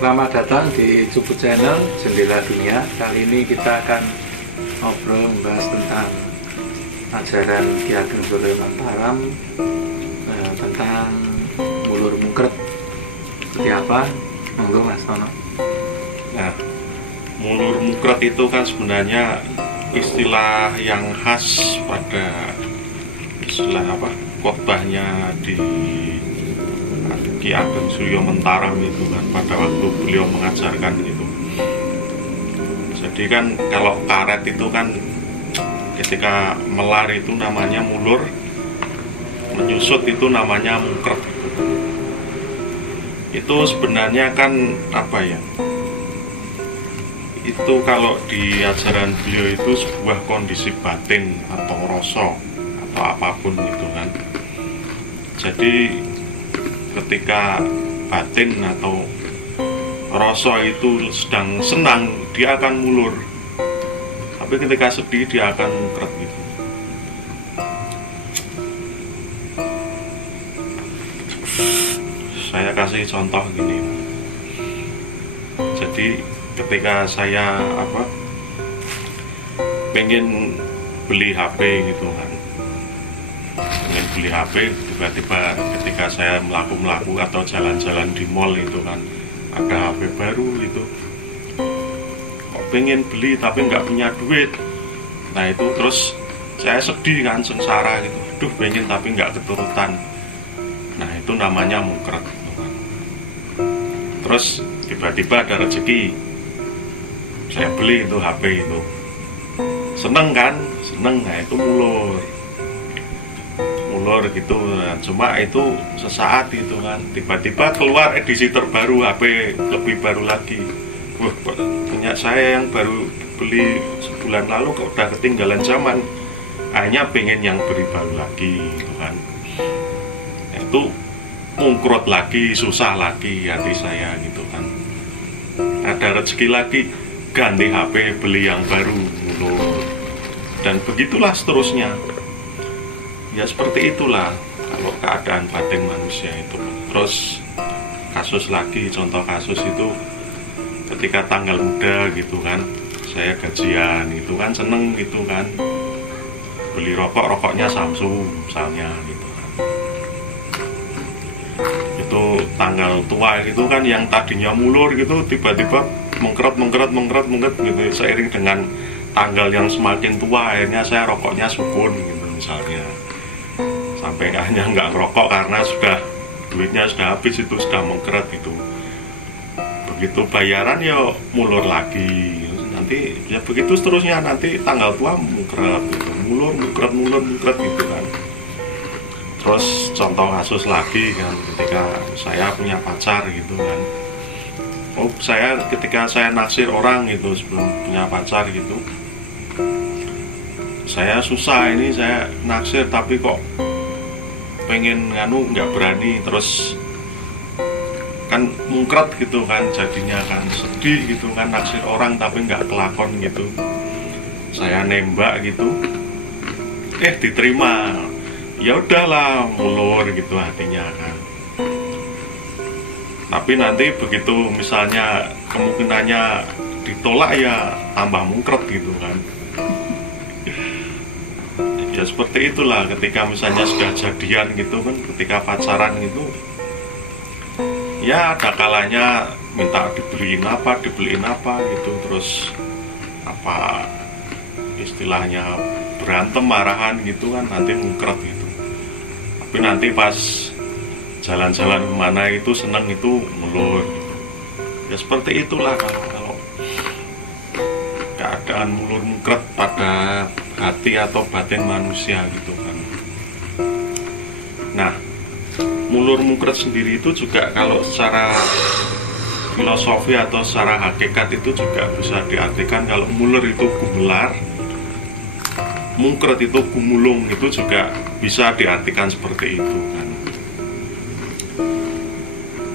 Selamat datang di Cupu Channel Jendela Dunia. Kali ini kita akan ngobrol membahas tentang ajaran Ki Ageng Suryo Mataram, tentang mulur mungkret. Seperti apa? Monggo Mas Tono. Nah, mulur mungkret itu kan sebenarnya istilah yang khas pada istilah khotbahnya di Ki Ageng Suryo Mataram itu kan, pada waktu beliau mengajarkan itu. Jadi kan kalau karet itu kan ketika melar itu namanya mulur, menyusut itu namanya mungkret. Itu sebenarnya kan itu kalau di ajaran beliau itu sebuah kondisi batin atau rasa atau apapun itu kan. Jadi ketika batin atau rasa itu sedang senang, dia akan mulur. Tapi ketika sedih, dia akan mungkret gitu. Saya kasih contoh gini. Jadi ketika saya pengen beli HP gitu kan, beli HP, tiba-tiba ketika saya melaku atau jalan-jalan di mall itu kan, ada HP baru gitu, kok pengen beli tapi nggak punya duit. Nah itu terus saya sedih kan, sengsara gitu, aduh pengen tapi nggak keturutan. Nah itu namanya mungkret gitu kan. Terus tiba-tiba ada rezeki, saya beli itu HP itu, seneng kan, seneng. Nah itu mulur gitu. Cuma itu sesaat itu kan, tiba-tiba keluar edisi terbaru, HP lebih baru lagi. Wah, punya saya yang baru beli sebulan lalu kok udah ketinggalan zaman. Hanya pengen yang baru lagi gitu kan. Itu mungkrot lagi, susah lagi hati saya gitu kan. Ada rezeki lagi, ganti HP, beli yang baru, mulur. Dan begitulah seterusnya. Ya seperti itulah kalau keadaan batin manusia itu. Terus kasus lagi, contoh kasus itu ketika tanggal muda gitu kan, saya gajian itu kan, seneng gitu kan, beli rokoknya Samsung misalnya gitu kan. Itu tanggal tua itu kan, yang tadinya mulur gitu tiba-tiba mengkeret gitu. Seiring dengan tanggal yang semakin tua, akhirnya saya rokoknya sukun gitu misalnya. Sampai hanya nggak ngerokok karena duitnya sudah habis, itu sudah mengkeret itu. Begitu bayaran ya mulur lagi. Nanti ya begitu seterusnya, nanti tanggal tua mengkeret gitu. Mulur gitu kan. Terus contoh kasus lagi kan, ketika saya punya pacar gitu kan. Ketika saya naksir orang gitu sebelum punya pacar gitu, saya susah ini, saya naksir tapi kok pengen nggak berani, terus kan mungkret gitu kan, jadinya kan sedih gitu kan, naksir orang tapi nggak kelakon gitu. Saya nembak gitu, diterima, ya udahlah, mulur gitu hatinya kan. Tapi nanti begitu misalnya kemungkinannya ditolak, ya tambah mungkret gitu kan. Ya seperti itulah ketika misalnya sudah jadian gitu kan, ketika pacaran gitu, ya ada kalanya minta dibeliin apa gitu, terus istilahnya berantem, marahan gitu kan, nanti mungkret gitu. Tapi nanti pas jalan-jalan kemana itu seneng, itu mulur gitu. Ya seperti itulah kalau keadaan mulur mungkret pada hati atau batin manusia gitu kan. Nah, mulur mungkret sendiri itu juga kalau secara filosofi atau secara hakikat itu juga bisa diartikan, kalau mulur itu gumelar, mungkret itu gumulung, itu juga bisa diartikan seperti itu kan.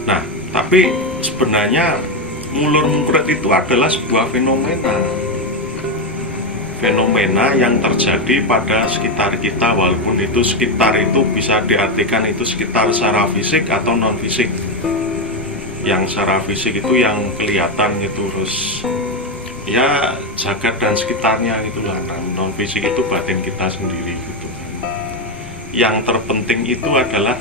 Nah, tapi sebenarnya mulur mungkret itu adalah sebuah fenomena yang terjadi pada sekitar kita, walaupun itu sekitar itu bisa diartikan itu sekitar secara fisik atau non fisik. yang secara fisik itu yang kelihatan gitu, terus ya jagat dan sekitarnya gitu lah. Nah, non fisik itu batin kita sendiri gitu kan. Yang terpenting itu adalah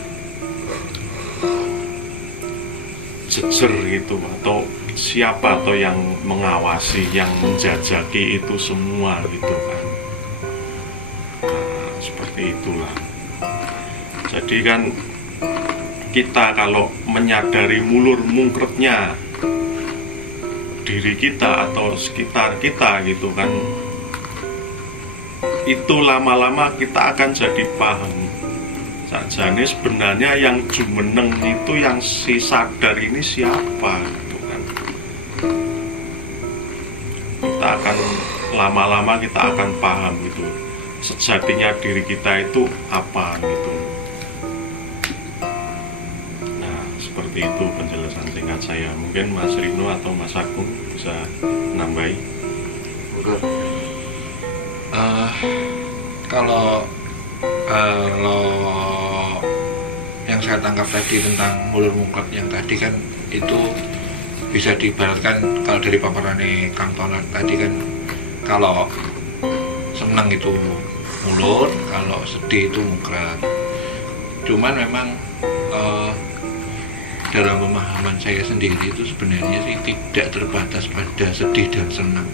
jejer gitu, atau siapa atau yang mengawasi, yang menjajaki itu semua gitu kan. Nah, seperti itulah. Jadi kan kita kalau menyadari mulur mungkretnya diri kita atau sekitar kita gitu kan, itu lama-lama kita akan jadi paham sajane sebenarnya yang jumeneng itu, yang si sadar ini siapa gitu kan. Kita akan lama-lama kita akan paham gitu sejatinya diri kita itu apa gitu. Nah, seperti itu penjelasan singkat saya. Mungkin Mas Rino atau Mas Agung bisa nambahi. Kalau yang saya tangkap tadi tentang mulur mungkret yang tadi kan, itu bisa diibaratkan kalau dari paparannya Kang Tonar tadi kan, kalau senang itu mulur, kalau sedih itu mungkret. Cuman memang dalam pemahaman saya sendiri itu sebenarnya sih tidak terbatas pada sedih dan senang.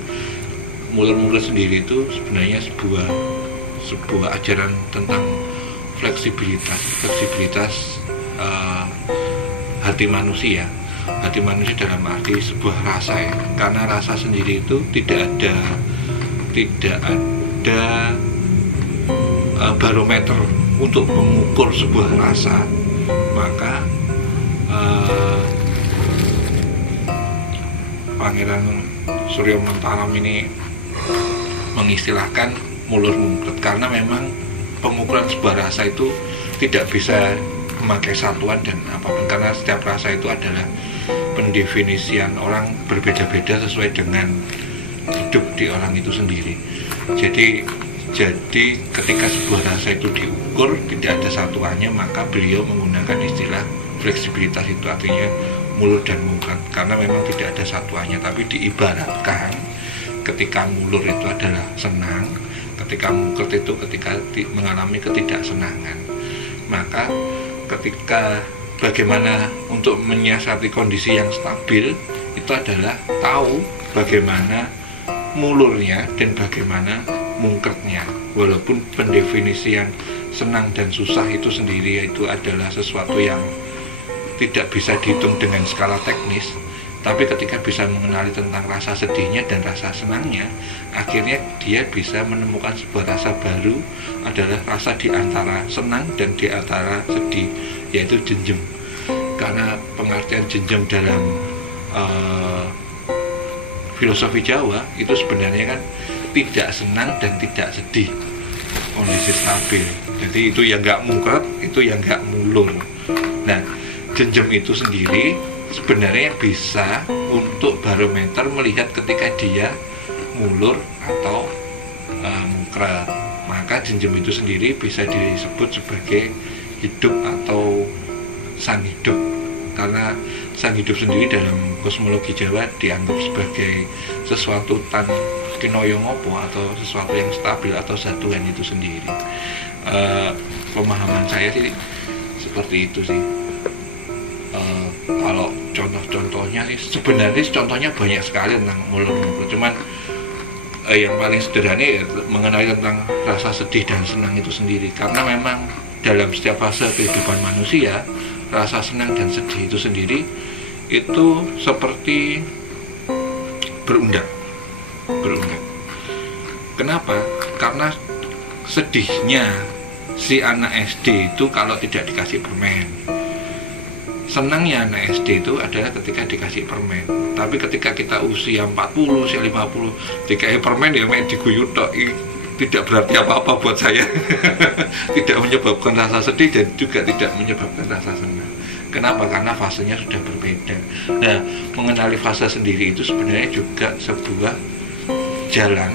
Mulur-mulur sendiri itu sebenarnya sebuah ajaran tentang fleksibilitas hati manusia dalam arti sebuah rasa ya. Karena rasa sendiri itu tidak ada barometer untuk mengukur sebuah rasa. Maka Pangeran Surya Mataram ini mengistilahkan mulur mungkret, karena memang pengukuran sebuah rasa itu tidak bisa memakai satuan dan apapun, karena setiap rasa itu adalah pendefinisian orang berbeda-beda sesuai dengan hidup di orang itu sendiri. Jadi ketika sebuah rasa itu diukur tidak ada satuannya, maka beliau menggunakan istilah fleksibilitas, itu artinya mulur dan mungkret, karena memang tidak ada satuannya. Tapi diibaratkan ketika mulur itu adalah senang, ketika mungkret itu ketika mengalami ketidaksenangan. Maka ketika bagaimana untuk menyiasati kondisi yang stabil itu adalah tahu bagaimana mulurnya dan bagaimana mungkretnya. Walaupun pendefinisian senang dan susah itu sendiri itu adalah sesuatu yang tidak bisa dihitung dengan skala teknis, tapi ketika bisa mengenali tentang rasa sedihnya dan rasa senangnya, akhirnya dia bisa menemukan sebuah rasa baru, adalah rasa di antara senang dan di antara sedih, yaitu jenjem. Karena pengertian jenjem dalam filosofi Jawa itu sebenarnya kan tidak senang dan tidak sedih, kondisi stabil. Jadi itu yang nggak mungkret, itu yang nggak mulung. Nah, jenjem itu sendiri sebenarnya bisa untuk barometer melihat ketika dia mulur atau mungkret. Maka jenjem itu sendiri bisa disebut sebagai hidup atau sang hidup, karena sang hidup sendiri dalam kosmologi Jawa dianggap sebagai sesuatu tan kinoyongopo atau sesuatu yang stabil atau satuan itu sendiri. Pemahaman saya sih seperti itu sih. Kalau contoh-contohnya sih sebenarnya contohnya banyak sekali tentang mulur-mulur, cuman yang paling sederhana ya mengenai tentang rasa sedih dan senang itu sendiri, karena memang dalam setiap fase kehidupan manusia rasa senang dan sedih itu sendiri itu seperti berundang. Kenapa? Karena sedihnya si anak SD itu kalau tidak dikasih permen. Senangnya anak SD itu adalah ketika dikasih permen. Tapi ketika kita usia 40, usia 50, dikasih permen ya main diguyur tok, tidak berarti apa-apa buat saya. Tidak menyebabkan rasa sedih dan juga tidak menyebabkan rasa senang. Kenapa? Karena fasenya sudah berbeda. Nah, mengenali fase sendiri itu sebenarnya juga sebuah jalan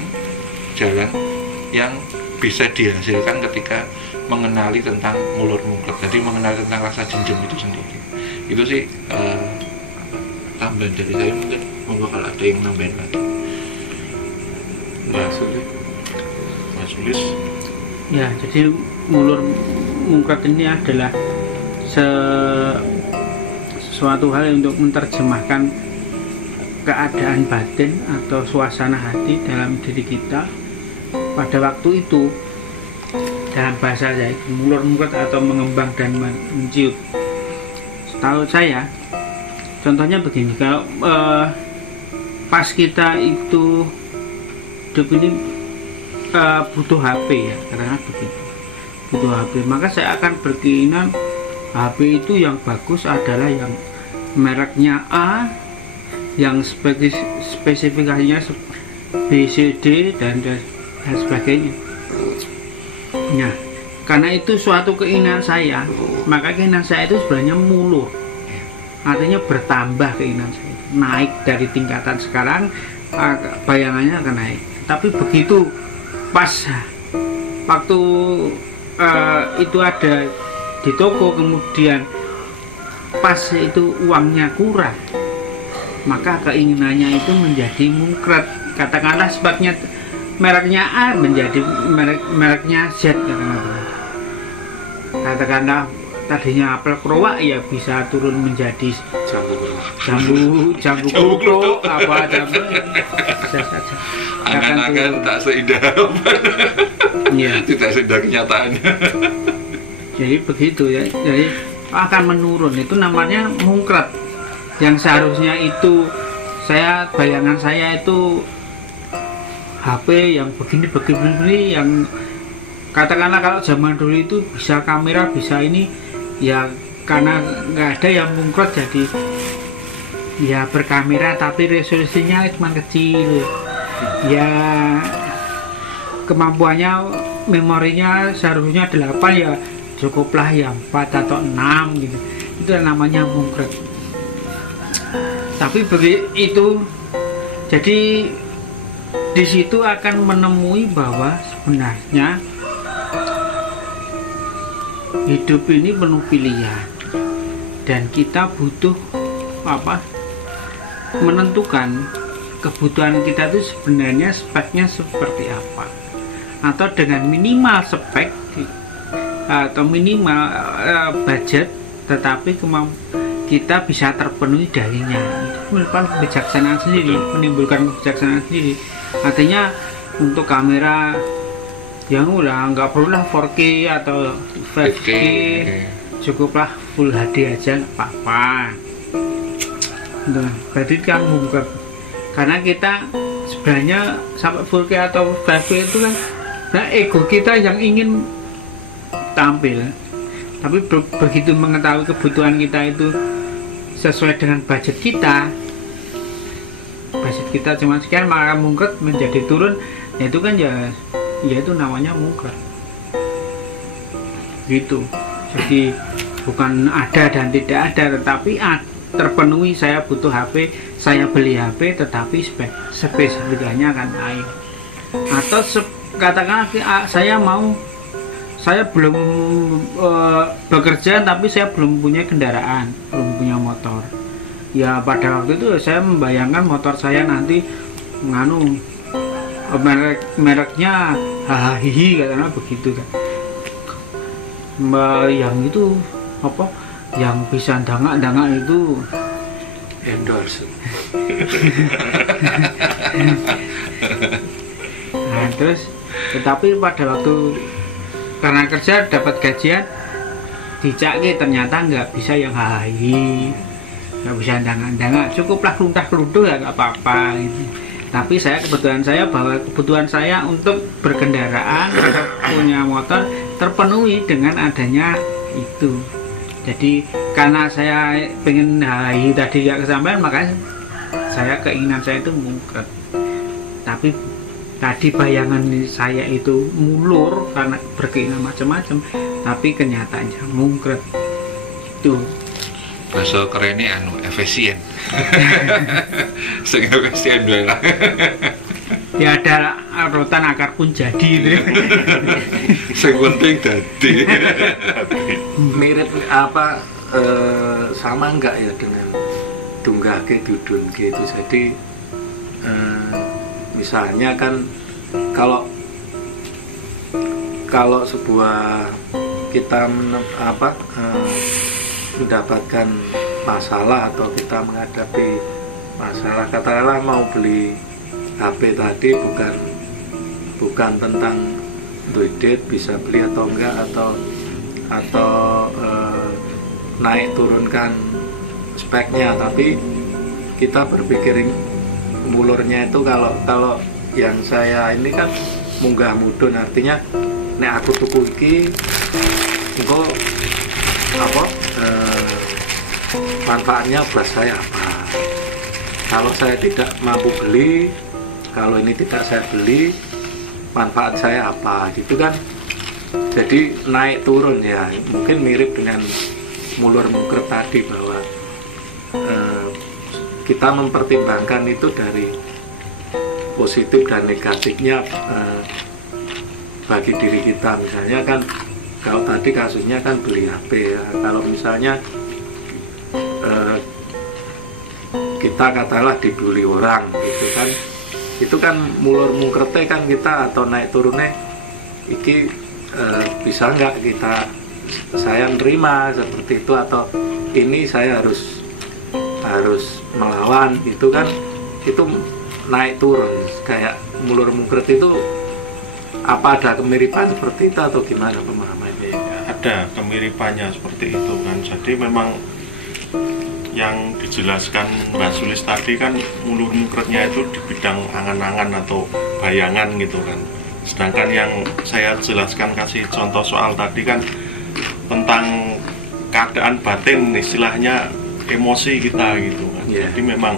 yang bisa dihasilkan ketika mengenali tentang mulur mungkret. Jadi mengenali tentang rasa jenjem itu sendiri. Itu sih tambahan dari saya mungkin monggo kalau ada yang nambahin lagi. Mas Sulis. Ya, jadi mulur mungkrat ini adalah sesuatu hal untuk menerjemahkan keadaan batin atau suasana hati dalam diri kita pada waktu itu. Dalam bahasa saya, mulur mungkrat atau mengembang dan menciut. Setahu saya, contohnya begini, kalau pas kita itu hidup ini butuh HP ya, karena begitu, butuh HP, maka saya akan berkeinginan HP itu yang bagus adalah yang mereknya A, yang spesifikasinya B, C, D dan sebagainya. Nah, karena itu suatu keinginan saya, maka keinginan saya itu sebenarnya mulur, artinya bertambah keinginan saya, naik dari tingkatan sekarang, bayangannya akan naik. Tapi begitu pas waktu itu ada di toko, kemudian pas itu uangnya kurang, maka keinginannya itu menjadi mungkrat. Katakanlah sebabnya mereknya A menjadi mereknya Z, katakanlah tadinya apel kerowak ya bisa turun menjadi jambu kluthuk apa jambu, bisa saja. Angan-angan tak seindah ya. Tidak seindah kenyataannya. Jadi begitu ya, jadi akan menurun, itu namanya mungkrat. Yang seharusnya itu bayangan saya itu HP yang begini, yang katakanlah kalau zaman dulu itu bisa kamera, bisa ini ya, karena nggak ada yang mungkrat, jadi ya berkamera tapi resolusinya cuma kecil ya, kemampuannya memorinya seharusnya 8 ya cukuplah ya 4 atau 6 gitu, itu namanya mungkrat. Tapi begitu, jadi di situ akan menemui bahwa sebenarnya hidup ini penuh pilihan dan kita butuh menentukan kebutuhan kita itu sebenarnya speknya seperti apa, atau dengan minimal spek atau minimal budget tetapi kita bisa terpenuhi darinya. Itu merupakan kebijaksanaan sendiri, menimbulkan kebijaksanaan sendiri. Artinya untuk kamera yang udah nggak perlulah 4K atau 5K, cukuplah Full HD aja nggak apa-apa. Nah, berarti kan mungkrat, karena kita sebenarnya sampai 4K atau 5K itu kan ego kita yang ingin tampil. Tapi begitu mengetahui kebutuhan kita itu sesuai dengan budget kita cuma sekian, maka mungkrat menjadi turun. Ya itu kan ya itu namanya mungkrat gitu. Jadi bukan ada dan tidak ada, tetapi terpenuhi. Saya butuh HP, saya beli HP, tetapi spesifikasinya akan naik. Atau katakanlah saya belum bekerja, tapi saya belum punya kendaraan, belum punya motor. Ya pada waktu itu saya membayangkan motor saya nanti mereknya hahihi, katanya begitu kan. Yang itu yang bisa dangak-dangak itu endorse. Nah terus, tetapi pada waktu karena kerja dapat gajian dicake, ternyata nggak bisa yang hahihi, nggak bisa dangak-dangak, cukuplah keluntah-keluntuh ya nggak apa-apa gitu. Tapi kebutuhan saya untuk berkendaraan atau punya motor terpenuhi dengan adanya itu. Jadi karena saya pengen hahihi tadi nggak kesampaian, makanya keinginan saya itu mungkrat. Tapi tadi bayangan saya itu mulur karena berkeinginan macam-macam, tapi kenyataannya mungkrat. Itu bahasa kerennya efisien. Sing efisien dua lah. Ya ada rotan akar pun jadi gitu. Sing penting dadi. Mirip sama enggak ya dengan ditunggahke dudunke itu. Jadi misalnya kan kalau sebuah kita mendapatkan masalah atau kita menghadapi masalah, katakanlah mau beli HP tadi bukan tentang duit bisa beli atau enggak, atau naik turunkan speknya, tapi kita berpikir mulurnya itu kalau yang saya ini kan munggah mudun, artinya nek aku tuku iki engko manfaatnya buat saya apa. Kalau saya tidak mampu beli, kalau ini tidak saya beli, manfaat saya apa gitu kan. Jadi naik turun ya, mungkin mirip dengan mulur mungker tadi, bahwa kita mempertimbangkan itu dari positif dan negatifnya bagi diri kita. Misalnya kan kalau tadi kasusnya kan beli HP ya, kalau misalnya kita katakanlah dibully orang gitu kan, itu kan mulur mungkerte kan kita, atau naik turunnya iki bisa nggak saya nerima seperti itu, atau ini saya harus melawan, itu kan itu naik turun. Kayak mulur mungkret itu apa ada kemiripan seperti itu atau gimana pemahamannya? Ada kemiripannya seperti itu kan. Jadi memang yang dijelaskan Mbak Sulis tadi kan mulur mungkretnya itu di bidang angan-angan atau bayangan gitu kan. Sedangkan yang saya jelaskan, kasih contoh soal tadi kan tentang keadaan batin, istilahnya emosi kita gitu kan. Yeah. Jadi memang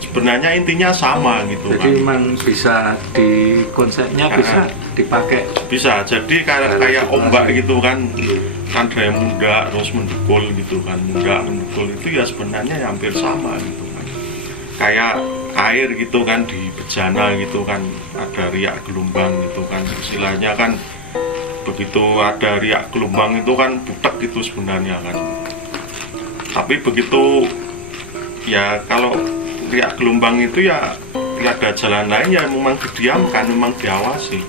sebenarnya intinya sama gitu. Jadi kan. memang bisa di konsepnya bisa dipakai. Bisa. Jadi kayak ombak gitu kan. Kan daya muda terus mendukul gitu kan. Muda mendukul itu ya sebenarnya hampir sama gitu kan. Kayak air gitu kan di bejana gitu kan, ada riak gelombang gitu kan. Istilahnya kan begitu ada riak gelombang itu kan butek gitu sebenarnya kan. Tapi begitu ya kalau riak gelombang itu ya tidak ada jalan lain, ya memang didiamkan, memang diawasi,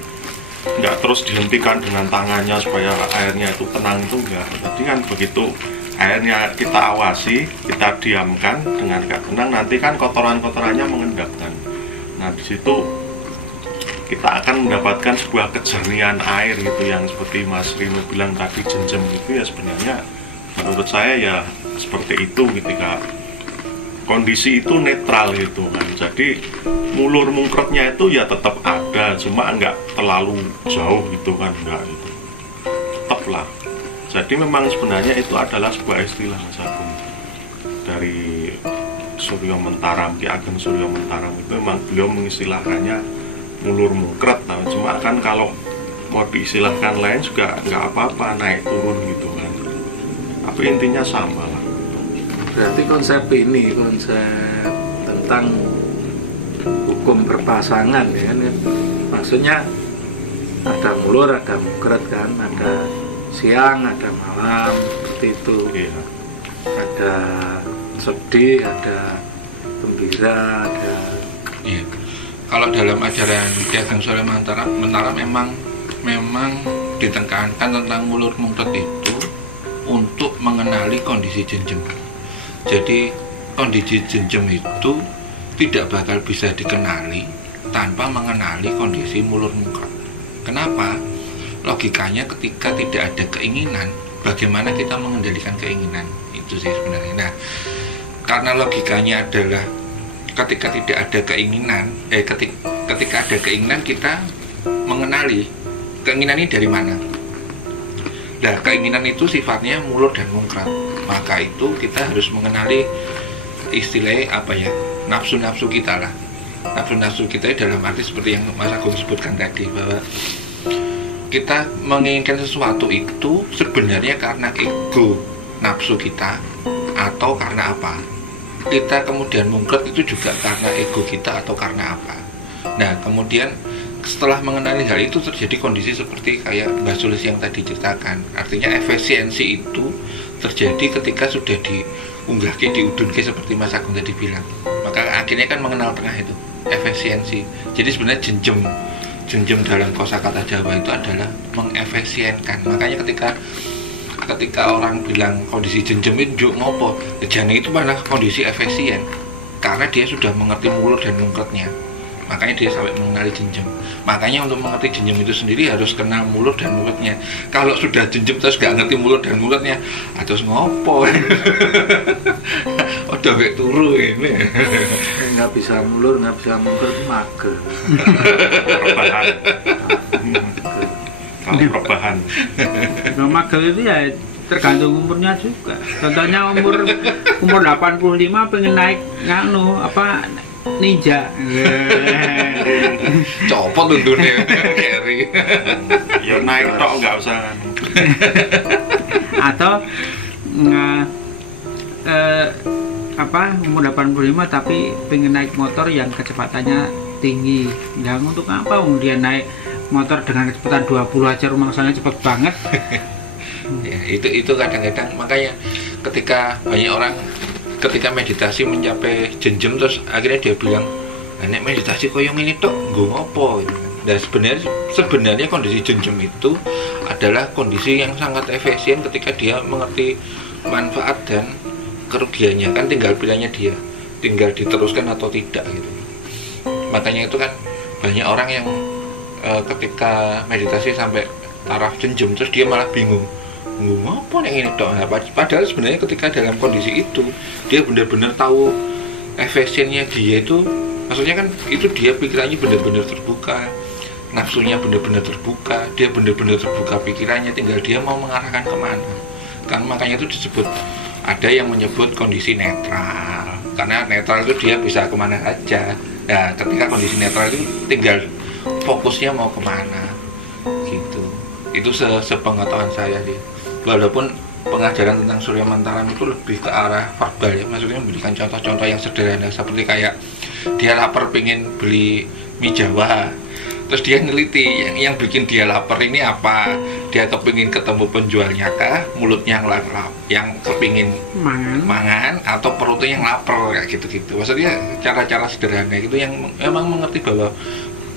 nggak terus dihentikan dengan tangannya supaya airnya itu tenang, itu enggak. Jadi kan begitu airnya kita awasi, kita diamkan dengan gak tenang, nanti kan kotoran-kotorannya mengendapkan. Nah di situ kita akan mendapatkan sebuah kejernihan air gitu, yang seperti Mas Rino bilang tadi jenjem gitu ya. Sebenarnya menurut saya ya seperti itu, ketika kondisi itu netral gitu kan. Jadi mulur mungkretnya itu ya tetap ada, cuma enggak terlalu jauh gitu kan, enggak gitu. Tetap lah. Jadi memang sebenarnya itu adalah sebuah istilah Mas Agung dari Suryo Mentaram, Ki Ageng Suryo Mentaram itu memang beliau mengistilahkannya mulur mungkret. Nah, cuma kan kalau mau diistilahkan lain juga nggak apa-apa, naik turun gitu kan. Tapi intinya sama lah. Berarti konsep ini konsep tentang hukum berpasangan ya kan? Maksudnya ada mulur, ada mungkret kan, ada siang, ada malam, seperti itu. Iya. Ada sedih, ada gembira, ada. Iya. Kalau dalam ajaran Ki Ageng Suryo Mentaram memang ditekankan tentang mulur mungkret itu untuk mengenali kondisi jenjem. Jadi kondisi jenjem itu tidak bakal bisa dikenali tanpa mengenali kondisi mulur mungkret. Kenapa? Logikanya ketika tidak ada keinginan, bagaimana kita mengendalikan keinginan? Itu sih sebenarnya. Nah, karena logikanya adalah ketika tidak ada keinginan, ketika ada keinginan kita mengenali keinginan ini dari mana. Nah, keinginan itu sifatnya mulur dan mungkret. Maka itu kita harus mengenali istilahnya apa ya, nafsu-nafsu kita lah. Nafsu-nafsu kita dalam arti seperti yang Mas Agung sebutkan tadi, bahwa kita menginginkan sesuatu itu sebenarnya karena ego nafsu kita atau karena apa. Kita kemudian mungkret itu juga karena ego kita atau karena apa. Nah kemudian setelah mengenali hal itu terjadi kondisi seperti kayak Mbak Sulis yang tadi ceritakan. Artinya efisiensi itu terjadi ketika sudah unggahke diudunke seperti Mas Agung tadi bilang. Maka akhirnya kan mengenal tengah itu, efisiensi. Jadi sebenarnya jenjem dalam kosakata Jawa itu adalah mengefisienkan. Makanya ketika orang bilang kondisi jenjem itu ngopo, jane itu malah kondisi efisien. Karena dia sudah mengerti mulut dan mungkretnya. Makanya dia sampai mengenali jenjem. Makanya untuk mengerti jenjem itu sendiri harus kenal mulut dan mulutnya. Kalau sudah jenjem terus gak ngerti mulut dan mulutnya, terus ngopo? Udah kayak turu ini. Nggak bisa mulur, nggak bisa mungker, mager. Rebahan. Kalau rebahan. Nah, mager itu ya tergantung umurnya juga. Contohnya umur 85 pengen naik ninja. Copot untune Kerry. Ya naik tok nggak usah. Atau umur 85 tapi pengen naik motor yang kecepatannya tinggi. Nah, untuk apa dia naik motor dengan kecepatan 20 aja rumangsanya cepet banget. Ya, itu kadang-kadang makanya ketika banyak orang ketika meditasi mencapai jenjem terus akhirnya dia bilang, nek meditasi koyo ngene tok nggo ngopo gitu. Dan sebenarnya kondisi jenjem itu adalah kondisi yang sangat efisien ketika dia mengerti manfaat dan kerugiannya. Kan tinggal pilihannya dia, tinggal diteruskan atau tidak gitu. Makanya itu kan banyak orang yang ketika meditasi sampai taraf jenjem terus dia malah bingung, apa yang ini dong. Padahal sebenarnya ketika dalam kondisi itu dia benar-benar tahu efisiennya dia itu, maksudnya kan itu dia pikirannya benar-benar terbuka, nafsunya benar-benar terbuka, dia benar-benar terbuka pikirannya, tinggal dia mau mengarahkan kemana. Kan makanya itu disebut, ada yang menyebut kondisi netral, karena netral itu dia bisa kemana aja. Nah ketika kondisi netral itu tinggal fokusnya mau kemana gitu. Itu sepengetahuan saya sih. Walaupun pengajaran tentang Surya Mantaram itu lebih ke arah verbal ya, maksudnya memberikan contoh-contoh yang sederhana seperti kayak dia lapar pengen beli mie Jawa, terus dia neliti yang bikin dia lapar ini apa, dia kepingin ketemu penjualnya kah, mulutnya yang kepingin mangan atau perutnya yang lapar kayak gitu-gitu. Maksudnya cara-cara sederhana gitu yang memang mengerti bahwa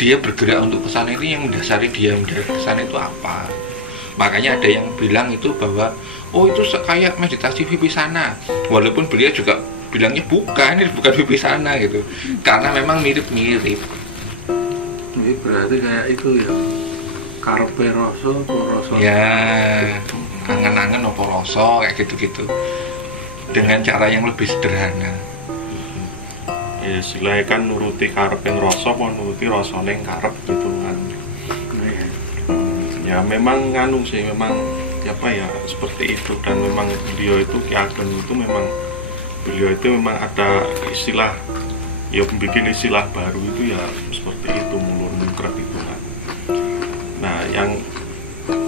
dia bergerak untuk kesana itu yang mendasari dia kesana itu apa. Makanya ada yang bilang itu bahwa itu kayak meditasi Vipassana, walaupun beliau juga bilangnya ini bukan Vipassana gitu, karena memang mirip-mirip. Ini berarti kayak itu ya, karepe rasa ya, angen-angen apa rasa kayak gitu-gitu, dengan cara yang lebih sederhana. Ya istilahnya kan nuruti karepe rasa mau nuruti rasane karep gitu kan. Ya memang nganu sih, memang seperti itu. Dan memang beliau itu Ki Ageng itu memang ada istilah, ya bikin istilah baru itu ya seperti itu, mulur mungkret itu kan. Nah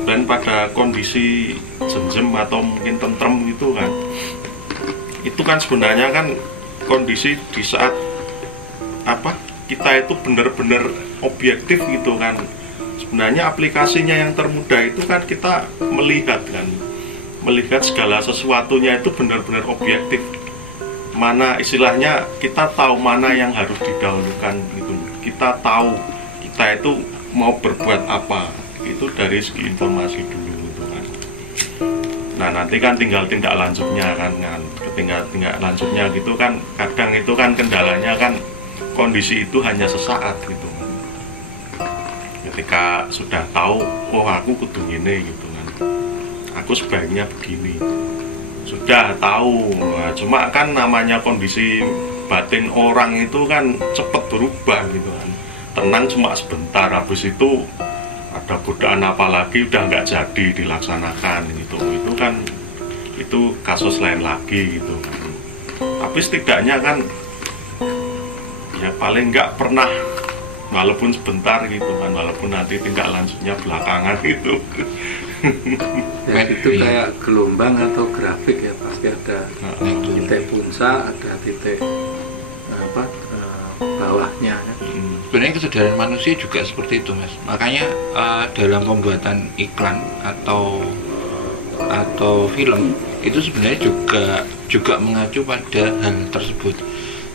dan pada kondisi jenjem atau mungkin tentrem gitu kan, itu kan sebenarnya kan kondisi di saat kita itu benar-benar objektif gitu kan. Sebenarnya aplikasinya yang termudah itu kan kita melihat segala sesuatunya itu benar-benar objektif. Mana istilahnya kita tahu mana yang harus didahulukan gitu. Kita tahu kita itu mau berbuat apa itu dari segi informasi dulu gitu kan. Nah nanti kan tinggal tindak lanjutnya kan tinggal lanjutnya gitu kan. Kadang itu kan kendalanya kan kondisi itu hanya sesaat gitu kan. Ketika sudah tahu, aku kudu gini gitu kan, aku sebaiknya begini, sudah tahu. Nah, cuma kan namanya kondisi batin orang itu kan cepat berubah gitu kan. Tenang cuma sebentar, habis itu ada godaan apa lagi udah nggak jadi dilaksanakan gitu. Itu kan itu kasus lain lagi gitu kan. Tapi setidaknya kan ya paling nggak pernah, walaupun sebentar gitu kan, walaupun nanti tindak lanjutnya belakangan gitu. Ya itu kayak gelombang atau grafik ya, pasti ada titik puncak, ada titik bawahnya kan. Sebenarnya kesadaran manusia juga seperti itu Mas. Makanya dalam pembuatan iklan atau film itu sebenarnya juga mengacu pada hal tersebut.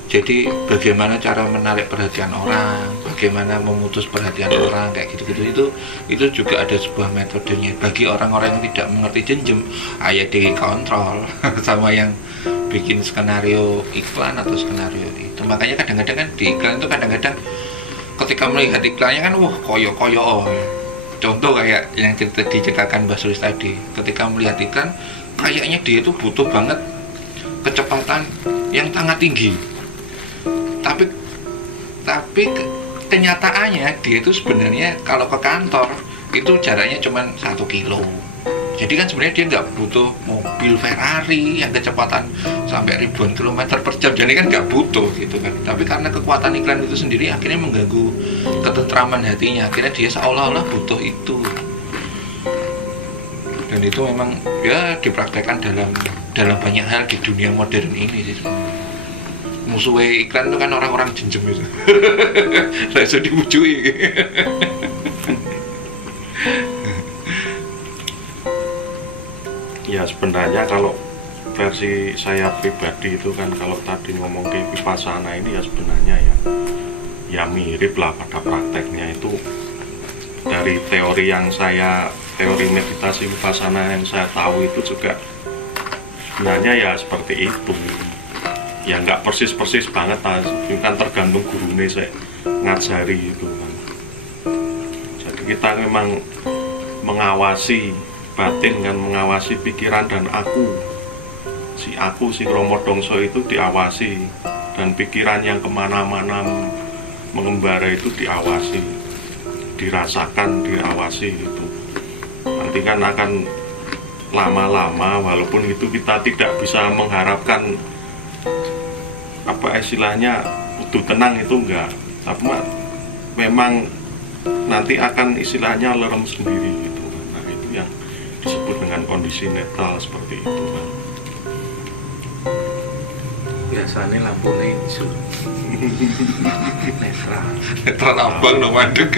Jadi bagaimana cara menarik perhatian orang, bagaimana memutus perhatian orang, kayak gitu-gitu, itu juga ada sebuah metodenya. Bagi orang-orang yang tidak mengerti jenjem, ya dikontrol sama yang bikin skenario iklan atau skenario itu. Makanya kadang-kadang kan di iklan itu kadang-kadang ketika melihat iklannya kan koyo-koyo. Contoh kayak yang diceritakan Mbak Sulis tadi, ketika melihat iklan kayaknya dia itu butuh banget kecepatan yang sangat tinggi. Tapi kenyataannya dia itu sebenarnya kalau ke kantor itu jaraknya cuma 1 kilo. Jadi kan sebenarnya dia nggak butuh mobil Ferrari yang kecepatan sampai ribuan kilometer per jam. Jadi kan nggak butuh gitu kan. Tapi karena kekuatan iklan itu sendiri akhirnya mengganggu ketentraman hatinya. Akhirnya dia seolah-olah butuh itu. Dan itu memang ya dipraktekkan dalam banyak hal di dunia modern ini sih. Musuhnya iklan itu kan orang-orang jenjem itu. Saya sudah dibujui. Ya sebenarnya kalau versi saya pribadi itu kan, kalau tadi ngomong ke Vipassana ini ya sebenarnya ya mirip lah pada prakteknya. Itu dari teori meditasi Vipassana yang saya tahu itu juga sebenarnya ya seperti itu. Ya nggak persis banget, itu kan tergantung gurune saya ngajari itu kan. Jadi kita memang mengawasi batin kan, mengawasi pikiran dan si Romo Dongso itu diawasi, dan pikiran yang kemana-mana mengembara itu diawasi, dirasakan, diawasi itu. Nanti kan akan lama-lama, walaupun itu kita tidak bisa mengharapkan apa istilahnya utuh tenang, itu enggak, tapi memang nanti akan istilahnya lerem sendiri gitu. Nah itu yang disebut dengan kondisi netral seperti itu kan. Biasanya lampunya hijau. Netral abang no mandek.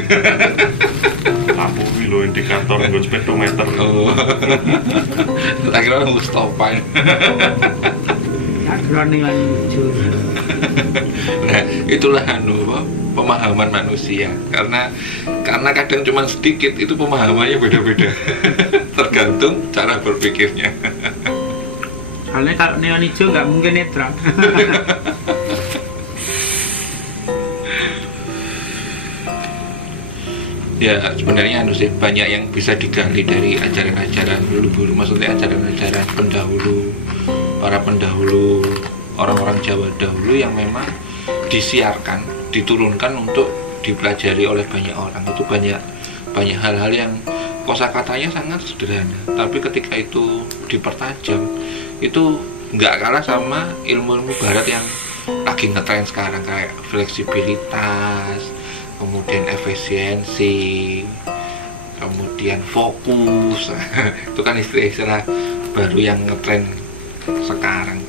Lampu lo indikator nggon speedometer. Oh. Tak kira nunggu stopan. Nah, itulah pemahaman manusia. Karena kadang cuma sedikit, itu pemahamannya beda-beda. Tergantung cara berpikirnya. Soalnya kalau neon hijau nggak mungkin netral. Ya sebenarnya banyak yang bisa digali dari ajaran-ajaran leluhur, maksudnya ajaran-ajaran para pendahulu, orang-orang Jawa dahulu yang memang disiarkan, diturunkan untuk dipelajari oleh banyak orang. Itu banyak hal-hal yang kosakatanya sangat sederhana, tapi ketika itu dipertajam, itu nggak kalah sama ilmu-ilmu barat yang lagi ngetren sekarang, kayak fleksibilitas, kemudian efisiensi, kemudian fokus. Itu kan istilah baru yang ngetren sekarang.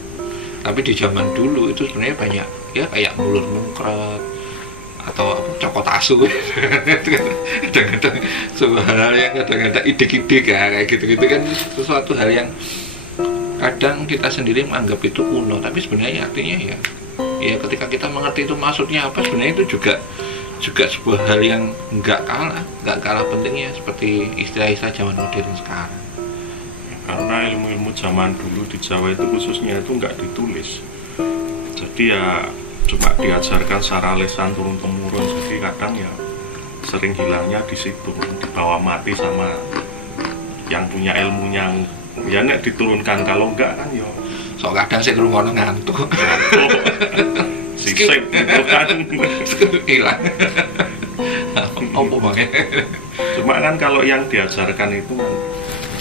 Tapi di zaman dulu itu sebenarnya banyak ya, kayak mulur mungkret atau cokot asu. Kadang-kadang sebuah hal yang kadang-kadang ide-ide kayak gitu-gitu kan, sesuatu hal yang kadang kita sendiri menganggap itu kuno, tapi sebenarnya artinya ya ketika kita mengerti itu maksudnya apa, sebenarnya itu juga sebuah hal yang nggak kalah pentingnya, seperti istilah-istilah zaman modern sekarang. Karena ilmu-ilmu zaman dulu di Jawa itu khususnya itu nggak ditulis, jadi ya cuma diajarkan secara lisan turun-temurun. Jadi kadang ya sering hilangnya di situ, dibawa mati sama yang punya ilmunya. Ya nek diturunkan, kalau enggak kan ya so kadang saya ngrungokno ngantuk. Sisip itu kan hilang. Apa makanya? Cuma kan kalau yang diajarkan itu kan,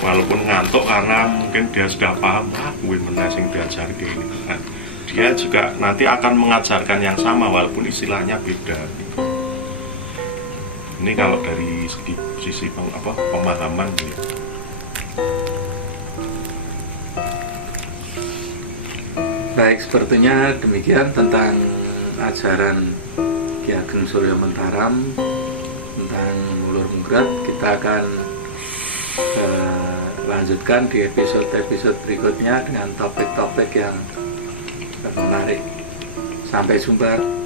walaupun ngantuk karena mungkin dia sudah paham, gue menasing diajar ini kan, dia juga nanti akan mengajarkan yang sama walaupun istilahnya beda gitu. Ini kalau dari sisi pemahaman gitu. Baik, sepertinya demikian tentang ajaran Ki Ageng Suryo Mentaram tentang mulur mungkret. Kita akan lanjutkan di episode-episode berikutnya dengan topik-topik yang menarik. Sampai jumpa.